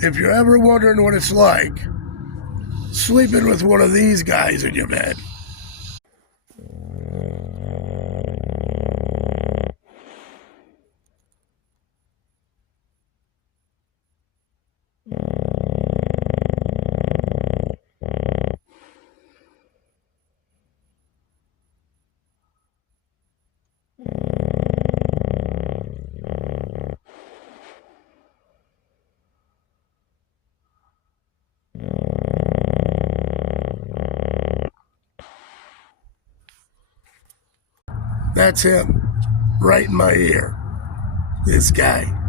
if you're ever wondering what it's like sleeping with one of these guys in your bed. That's him, right in my ear. This guy.